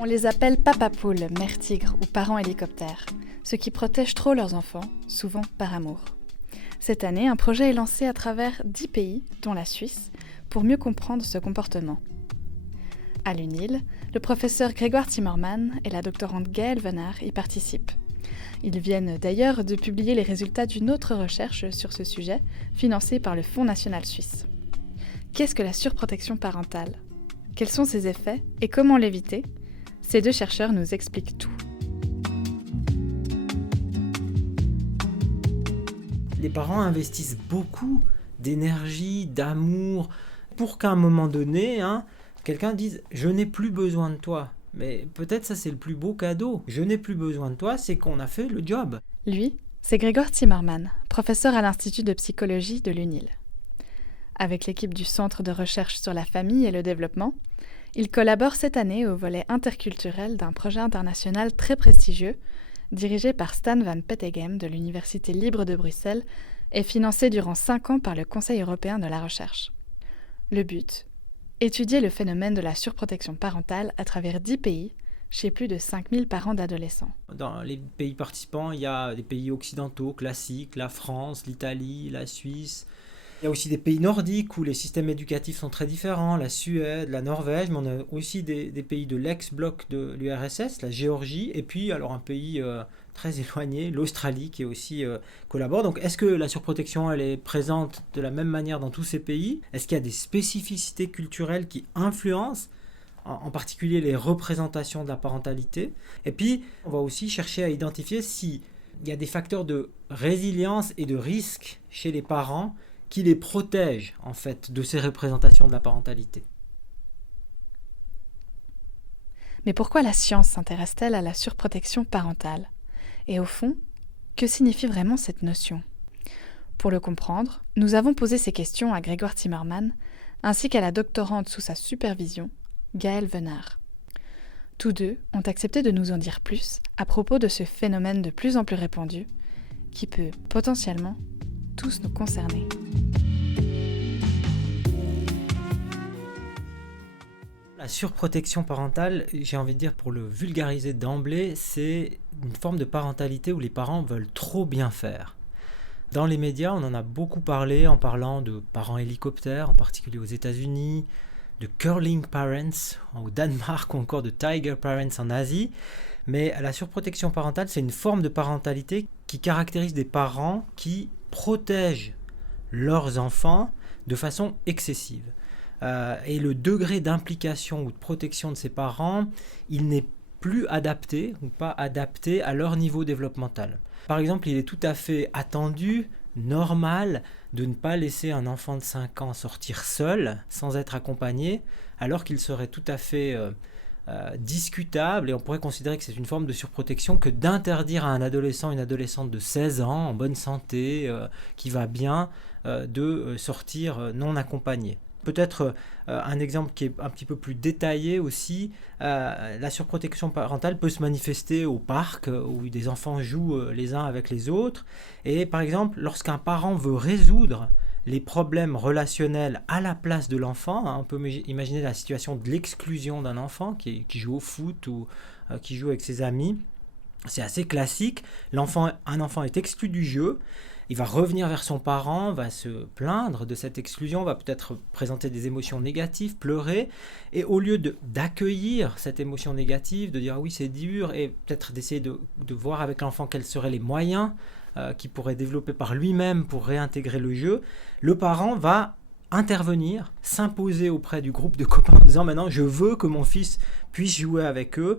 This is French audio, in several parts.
On les appelle papa poule, mère tigre ou parents hélicoptères, ceux qui protègent trop leurs enfants, souvent par amour. Cette année, un projet est lancé à travers 10 pays, dont la Suisse, pour mieux comprendre ce comportement. À l'UNIL, le professeur Grégoire Timmerman et la doctorante Gaëlle Venard y participent. Ils viennent d'ailleurs de publier les résultats d'une autre recherche sur ce sujet, financée par le Fonds national suisse. Qu'est-ce que la surprotection parentale ? Quels sont ses effets et comment l'éviter ? Ces deux chercheurs nous expliquent tout. Les parents investissent beaucoup d'énergie, d'amour, pour qu'à un moment donné, quelqu'un dise « je n'ai plus besoin de toi ». Mais peut-être ça c'est le plus beau cadeau. Je n'ai plus besoin de toi, c'est qu'on a fait le job. Lui, c'est Grégoire Timmerman, professeur à l'Institut de psychologie de l'UNIL. Avec l'équipe du Centre de recherche sur la famille et le développement, il collabore cette année au volet interculturel d'un projet international très prestigieux, dirigé par Stan van Peteghem de l'Université libre de Bruxelles et financé durant 5 ans par le Conseil européen de la recherche. Le but ? Étudier le phénomène de la surprotection parentale à travers 10 pays, chez plus de 5000 parents d'adolescents. Dans les pays participants, il y a des pays occidentaux classiques, la France, l'Italie, la Suisse. Il y a aussi des pays nordiques où les systèmes éducatifs sont très différents, la Suède, la Norvège, mais on a aussi des pays de l'ex-bloc de l'URSS, la Géorgie, et puis alors un pays très éloigné, l'Australie, qui aussi collabore. Donc est-ce que la surprotection elle est présente de la même manière dans tous ces pays ? Est-ce qu'il y a des spécificités culturelles qui influencent en particulier les représentations de la parentalité ? Et puis on va aussi chercher à identifier s'il y a des facteurs de résilience et de risque chez les parents qui les protège en fait de ces représentations de la parentalité. Mais pourquoi la science s'intéresse-t-elle à la surprotection parentale ? Et au fond, que signifie vraiment cette notion ? Pour le comprendre, nous avons posé ces questions à Grégoire Timmerman, ainsi qu'à la doctorante sous sa supervision, Gaëlle Venard. Tous deux ont accepté de nous en dire plus à propos de ce phénomène de plus en plus répandu, qui peut potentiellement tous nous concerner. La surprotection parentale, j'ai envie de dire pour le vulgariser d'emblée, c'est une forme de parentalité où les parents veulent trop bien faire. Dans les médias, on en a beaucoup parlé en parlant de parents hélicoptères, en particulier aux États-Unis, de curling parents au Danemark ou encore de tiger parents en Asie. Mais la surprotection parentale, c'est une forme de parentalité qui caractérise des parents qui protègent leurs enfants de façon excessive. Et le degré d'implication ou de protection de ces parents, il n'est plus adapté ou pas adapté à leur niveau développemental. Par exemple, il est tout à fait attendu, normal, de ne pas laisser un enfant de 5 ans sortir seul, sans être accompagné, alors qu'il serait tout à fait discutable, et on pourrait considérer que c'est une forme de surprotection, que d'interdire à un adolescent, une adolescente de 16 ans, en bonne santé, qui va bien, de sortir non accompagné. Peut-être un exemple qui est un petit peu plus détaillé aussi, la surprotection parentale peut se manifester au parc où des enfants jouent les uns avec les autres. Et par exemple, lorsqu'un parent veut résoudre les problèmes relationnels à la place de l'enfant, on peut imaginer la situation de l'exclusion d'un enfant qui joue au foot ou qui joue avec ses amis. C'est assez classique, un enfant est exclu du jeu. Il va revenir vers son parent, va se plaindre de cette exclusion, va peut-être présenter des émotions négatives, pleurer. Et au lieu d'accueillir cette émotion négative, de dire ah oui c'est dur, et peut-être d'essayer de voir avec l'enfant quels seraient les moyens qu'il pourrait développer par lui-même pour réintégrer le jeu, le parent va intervenir, s'imposer auprès du groupe de copains en disant maintenant je veux que mon fils puisse jouer avec eux.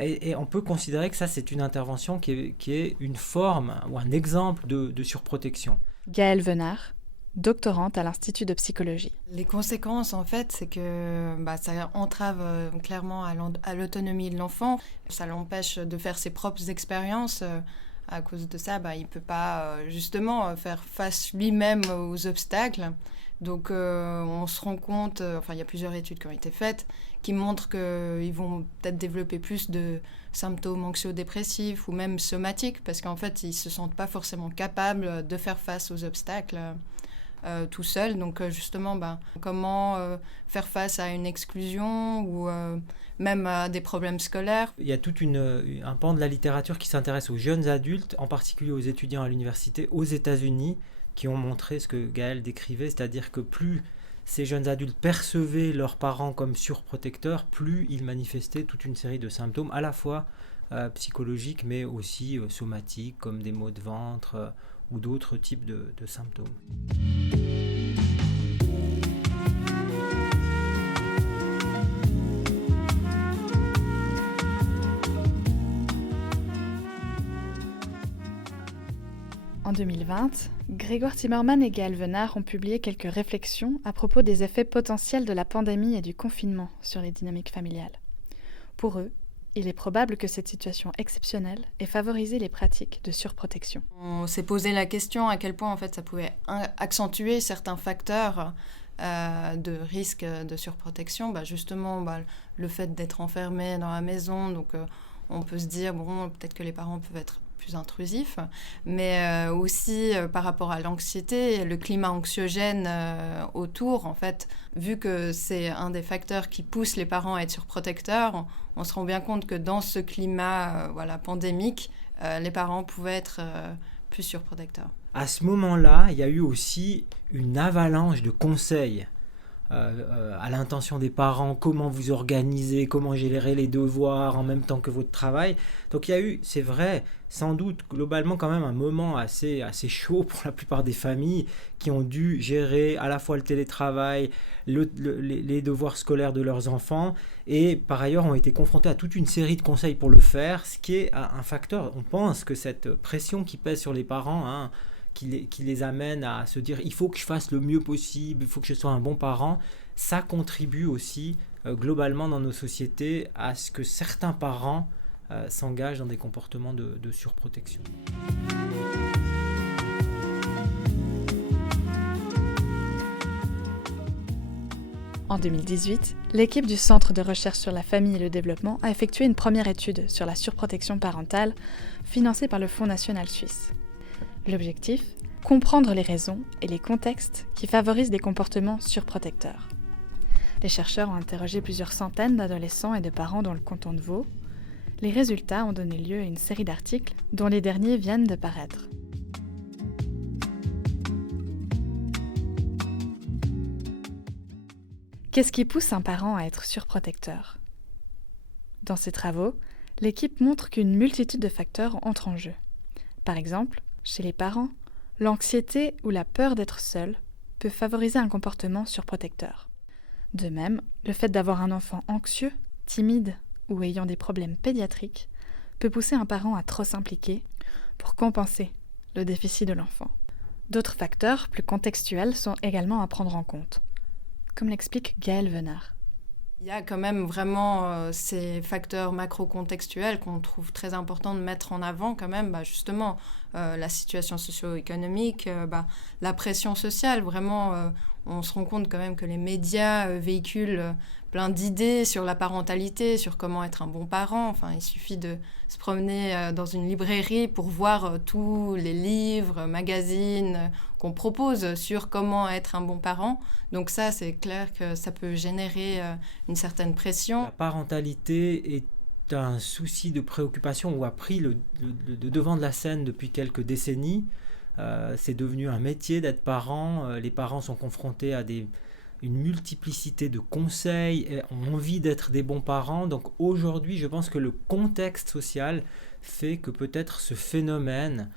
Et on peut considérer que ça c'est une intervention qui est une forme ou un exemple de surprotection. Gaëlle Venard, doctorante à l'Institut de psychologie. Les conséquences en fait c'est que ça entrave clairement à l'autonomie de l'enfant, ça l'empêche de faire ses propres expériences. À cause de ça, il ne peut pas justement faire face lui-même aux obstacles. Donc on se rend compte, il y a plusieurs études qui ont été faites, qui montrent qu'ils vont peut-être développer plus de symptômes anxio-dépressifs ou même somatiques, parce qu'en fait, ils ne se sentent pas forcément capables de faire face aux obstacles. tout seul. Donc justement, comment faire face à une exclusion ou même à des problèmes scolaires. Il y a un pan de la littérature qui s'intéresse aux jeunes adultes, en particulier aux étudiants à l'université aux États-Unis, qui ont montré ce que Gaël décrivait, c'est-à-dire que plus ces jeunes adultes percevaient leurs parents comme surprotecteurs, plus ils manifestaient toute une série de symptômes, à la fois psychologiques, mais aussi somatiques, comme des maux de ventre ou d'autres types de symptômes. En 2020, Grégoire Timmerman et Gaël Venard ont publié quelques réflexions à propos des effets potentiels de la pandémie et du confinement sur les dynamiques familiales. Pour eux, il est probable que cette situation exceptionnelle ait favorisé les pratiques de surprotection. On s'est posé la question à quel point en fait, ça pouvait accentuer certains facteurs de risque de surprotection. Justement, le fait d'être enfermé dans la maison, donc on peut se dire, peut-être que les parents peuvent être plus intrusifs, mais aussi par rapport à l'anxiété, le climat anxiogène autour, en fait, vu que c'est un des facteurs qui pousse les parents à être surprotecteurs, on se rend bien compte que dans ce climat pandémique, les parents pouvaient être plus surprotecteurs. À ce moment-là, il y a eu aussi une avalanche de conseils à l'intention des parents, comment vous organiser, comment gérer les devoirs en même temps que votre travail. Donc il y a eu, c'est vrai, sans doute globalement quand même un moment assez chaud pour la plupart des familles qui ont dû gérer à la fois le télétravail, les devoirs scolaires de leurs enfants et par ailleurs ont été confrontés à toute une série de conseils pour le faire, ce qui est un facteur. On pense que cette pression qui pèse sur les parents, qui les amène à se dire il faut que je fasse le mieux possible, il faut que je sois un bon parent, ça contribue aussi globalement dans nos sociétés à ce que certains parents s'engagent dans des comportements de surprotection. En 2018, l'équipe du Centre de recherche sur la famille et le développement a effectué une première étude sur la surprotection parentale financée par le Fonds national suisse. L'objectif, comprendre les raisons et les contextes qui favorisent des comportements surprotecteurs. Les chercheurs ont interrogé plusieurs centaines d'adolescents et de parents dans le canton de Vaud. Les résultats ont donné lieu à une série d'articles dont les derniers viennent de paraître. Qu'est-ce qui pousse un parent à être surprotecteur ? Dans ces travaux, l'équipe montre qu'une multitude de facteurs entrent en jeu. Par exemple, chez les parents, l'anxiété ou la peur d'être seul peut favoriser un comportement surprotecteur. De même, le fait d'avoir un enfant anxieux, timide ou ayant des problèmes pédiatriques peut pousser un parent à trop s'impliquer pour compenser le déficit de l'enfant. D'autres facteurs plus contextuels sont également à prendre en compte, comme l'explique Gaël Venard. Il y a quand même vraiment ces facteurs macro-contextuels qu'on trouve très importants de mettre en avant quand même, justement la situation socio-économique, la pression sociale. Vraiment, on se rend compte quand même que les médias véhiculent plein d'idées sur la parentalité, sur comment être un bon parent. Enfin, il suffit de se promener dans une librairie pour voir tous les livres, magazines qu'on propose sur comment être un bon parent. Donc ça, c'est clair que ça peut générer une certaine pression. La parentalité est un souci de préoccupation ou a pris le devant de la scène depuis quelques décennies. C'est devenu un métier d'être parent. Les parents sont confrontés à une multiplicité de conseils et ont envie d'être des bons parents. Donc aujourd'hui, je pense que le contexte social fait que peut-être ce phénomène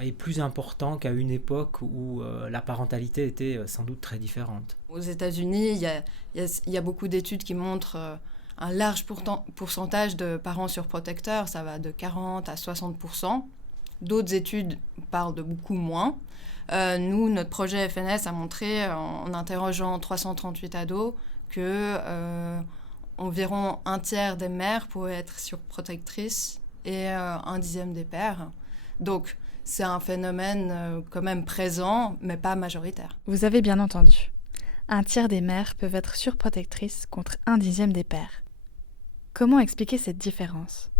est plus important qu'à une époque où la parentalité était sans doute très différente. Aux États-Unis, il y a beaucoup d'études qui montrent un large pourcentage de parents surprotecteurs, ça va de 40 à 60%. D'autres études parlent de beaucoup moins. Nous, notre projet FNS a montré, en interrogeant 338 ados, que environ un tiers des mères pourraient être surprotectrices et un dixième des pères. Donc, c'est un phénomène quand même présent, mais pas majoritaire. Vous avez bien entendu. Un tiers des mères peuvent être surprotectrices contre un dixième des pères. Comment expliquer cette différence ?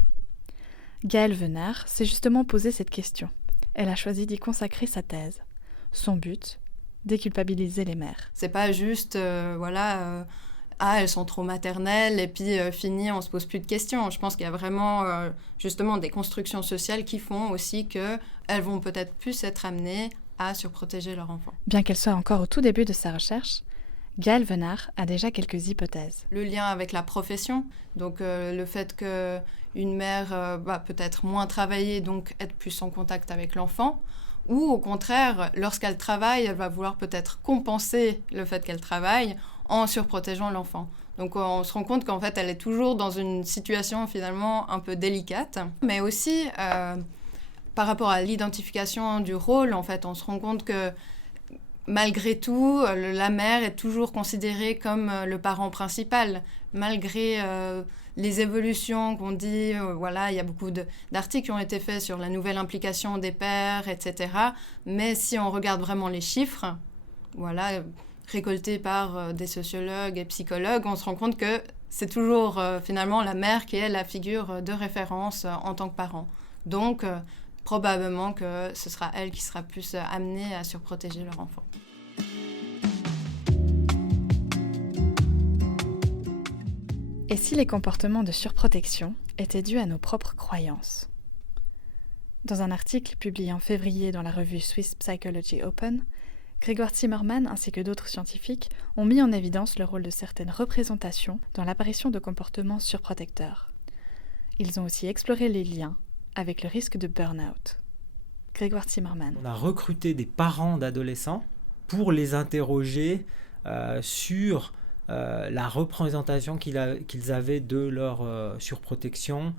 Gaël Venard s'est justement posé cette question. Elle a choisi d'y consacrer sa thèse. Son but ? déculpabiliser les mères. C'est pas juste, elles sont trop maternelles et puis fini, on se pose plus de questions. Je pense qu'il y a vraiment justement des constructions sociales qui font aussi qu'elles vont peut-être plus être amenées à surprotéger leur enfant. Bien qu'elle soit encore au tout début de sa recherche, Gaëlle Venard a déjà quelques hypothèses. Le lien avec la profession, donc le fait qu'une mère va peut-être moins travailler, donc être plus en contact avec l'enfant, ou au contraire, lorsqu'elle travaille, elle va vouloir peut-être compenser le fait qu'elle travaille en surprotégeant l'enfant. Donc on se rend compte qu'en fait, elle est toujours dans une situation finalement un peu délicate. Mais aussi, par rapport à l'identification du rôle, en fait, on se rend compte que malgré tout, la mère est toujours considérée comme le parent principal, malgré les évolutions qu'on dit, il y a beaucoup d'articles qui ont été faits sur la nouvelle implication des pères, etc. Mais si on regarde vraiment les chiffres, récoltés par des sociologues et psychologues, on se rend compte que c'est toujours finalement la mère qui est la figure de référence en tant que parent. Donc, probablement que ce sera elle qui sera plus amenée à surprotéger leur enfant. Et si les comportements de surprotection étaient dus à nos propres croyances ? Dans un article publié en février dans la revue Swiss Psychology Open, Grégoire Zimmermann ainsi que d'autres scientifiques ont mis en évidence le rôle de certaines représentations dans l'apparition de comportements surprotecteurs. Ils ont aussi exploré les liens avec le risque de burn-out. Grégoire Zimmermann. On a recruté des parents d'adolescents pour les interroger sur la représentation qu'ils avaient de leur surprotection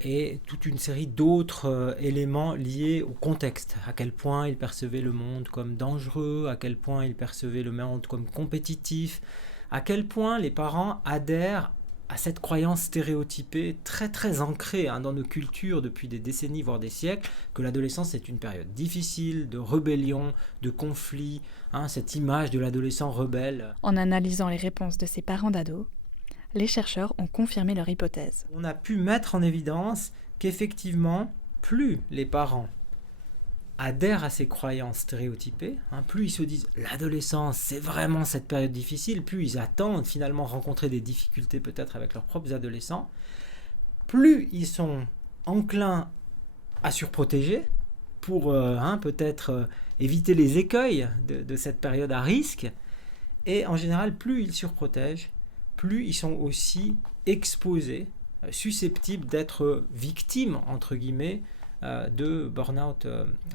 et toute une série d'autres éléments liés au contexte. À quel point ils percevaient le monde comme dangereux, à quel point ils percevaient le monde comme compétitif, à quel point les parents adhèrent à cette croyance stéréotypée très très ancrée dans nos cultures depuis des décennies voire des siècles, que l'adolescence est une période difficile, de rébellion, de conflit, cette image de l'adolescent rebelle. En analysant les réponses de ces parents d'ados, les chercheurs ont confirmé leur hypothèse. On a pu mettre en évidence qu'effectivement, plus les parents adhèrent à ces croyances stéréotypées, plus ils se disent l'adolescence c'est vraiment cette période difficile, plus ils attendent finalement rencontrer des difficultés peut-être avec leurs propres adolescents, plus ils sont enclins à surprotéger pour peut-être éviter les écueils de cette période à risque, et en général plus ils surprotègent, plus ils sont aussi exposés, susceptibles d'être victimes entre guillemets de burn-out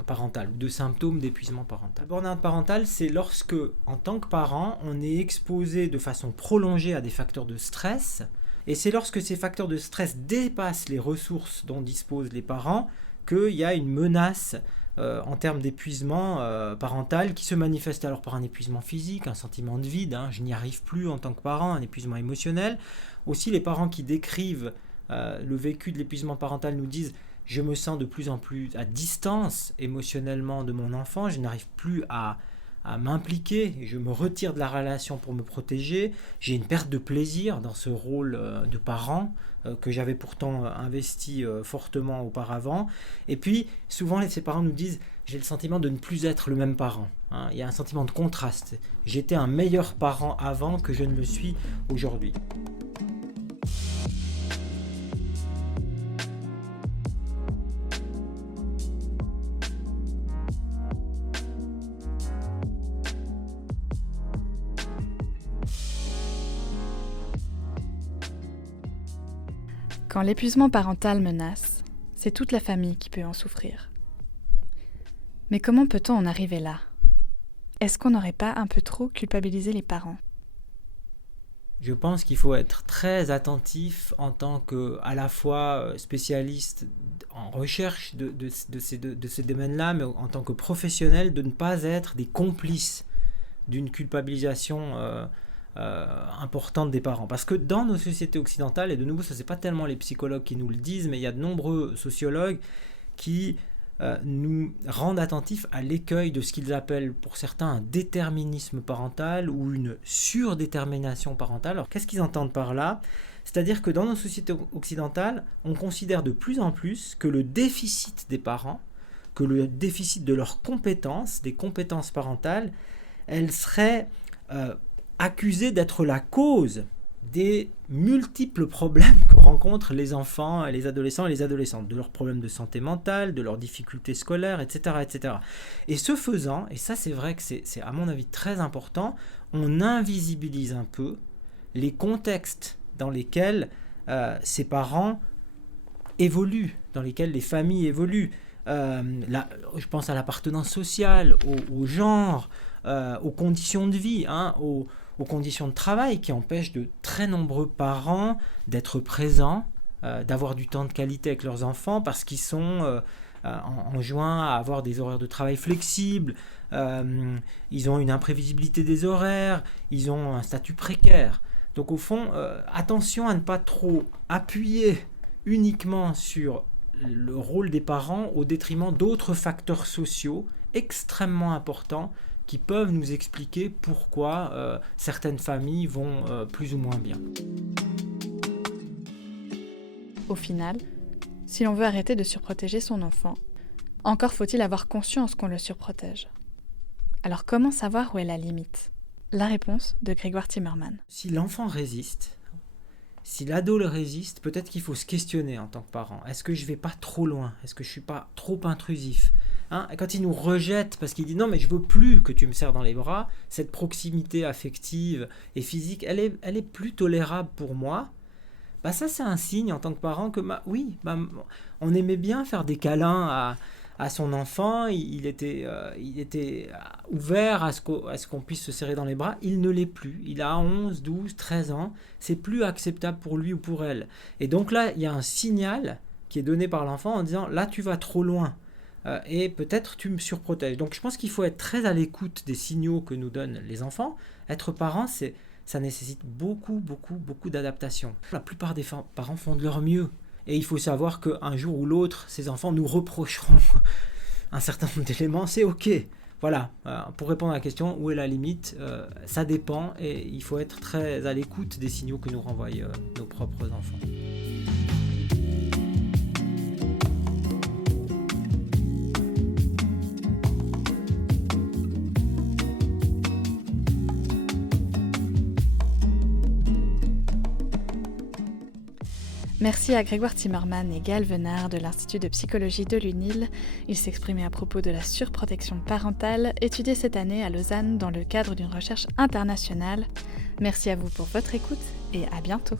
parental ou de symptômes d'épuisement parental. Le burn-out parental, c'est lorsque, en tant que parent, on est exposé de façon prolongée à des facteurs de stress, et c'est lorsque ces facteurs de stress dépassent les ressources dont disposent les parents qu'il y a une menace en termes d'épuisement parental qui se manifeste alors par un épuisement physique, un sentiment de vide, je n'y arrive plus en tant que parent, un épuisement émotionnel. Aussi, les parents qui décrivent le vécu de l'épuisement parental nous disent « je me sens de plus en plus à distance émotionnellement de mon enfant, je n'arrive plus à m'impliquer, je me retire de la relation pour me protéger, j'ai une perte de plaisir dans ce rôle de parent que j'avais pourtant investi fortement auparavant. » Et puis, souvent, ces parents nous disent « j'ai le sentiment de ne plus être le même parent ». Il y a un sentiment de contraste. J'étais un meilleur parent avant que je ne le suis aujourd'hui. Quand l'épuisement parental menace, c'est toute la famille qui peut en souffrir. Mais comment peut-on en arriver là ? Est-ce qu'on n'aurait pas un peu trop culpabilisé les parents ? Je pense qu'il faut être très attentif en tant que, à la fois spécialiste en recherche de ces domaines-là, mais en tant que professionnel, de ne pas être des complices d'une culpabilisation importante des parents. Parce que dans nos sociétés occidentales, et de nouveau, ce n'est pas tellement les psychologues qui nous le disent, mais il y a de nombreux sociologues qui nous rendent attentifs à l'écueil de ce qu'ils appellent pour certains un déterminisme parental ou une surdétermination parentale. Alors qu'est-ce qu'ils entendent par là ? C'est-à-dire que dans nos sociétés occidentales, on considère de plus en plus que le déficit des parents, que le déficit de leurs compétences, des compétences parentales, elle serait accusée d'être la cause des multiples problèmes que rencontrent les enfants, les adolescents et les adolescentes, de leurs problèmes de santé mentale, de leurs difficultés scolaires, etc., etc. Et ce faisant, et ça c'est vrai que c'est à mon avis très important, on invisibilise un peu les contextes dans lesquels ces parents évoluent, dans lesquels les familles évoluent. Je pense à l'appartenance sociale, au genre, aux conditions de vie, aux conditions de travail qui empêchent de très nombreux parents d'être présents, d'avoir du temps de qualité avec leurs enfants parce qu'ils sont enjoints à avoir des horaires de travail flexibles, ils ont une imprévisibilité des horaires, ils ont un statut précaire. Donc au fond, attention à ne pas trop appuyer uniquement sur le rôle des parents au détriment d'autres facteurs sociaux extrêmement importants qui peuvent nous expliquer pourquoi certaines familles vont plus ou moins bien. Au final, si l'on veut arrêter de surprotéger son enfant, encore faut-il avoir conscience qu'on le surprotège. Alors comment savoir où est la limite ? La réponse de Grégoire Timmerman. Si l'enfant résiste, si l'ado le résiste, peut-être qu'il faut se questionner en tant que parent. Est-ce que je ne vais pas trop loin ? Est-ce que je ne suis pas trop intrusif ? Quand il nous rejette parce qu'il dit non mais je veux plus que tu me serres dans les bras, cette proximité affective et physique, elle est plus tolérable pour moi. Ça c'est un signe en tant que parent que on aimait bien faire des câlins à son enfant, il était ouvert à ce qu'on puisse se serrer dans les bras, il ne l'est plus. Il a 11, 12, 13 ans, c'est plus acceptable pour lui ou pour elle. Et donc là, il y a un signal qui est donné par l'enfant en disant là tu vas trop loin. Et peut-être tu me surprotèges. Donc je pense qu'il faut être très à l'écoute des signaux que nous donnent les enfants. Être parent, ça nécessite beaucoup d'adaptation. La plupart des parents font de leur mieux. Et il faut savoir qu'un jour ou l'autre, ces enfants nous reprocheront un certain nombre d'éléments. C'est OK. Voilà. Pour répondre à la question, où est la limite ? Ça dépend et il faut être très à l'écoute des signaux que nous renvoient nos propres enfants. Merci à Grégoire Timmerman et Gaël Venard de l'Institut de psychologie de l'UNIL. Ils s'exprimaient à propos de la surprotection parentale, étudiée cette année à Lausanne dans le cadre d'une recherche internationale. Merci à vous pour votre écoute et à bientôt.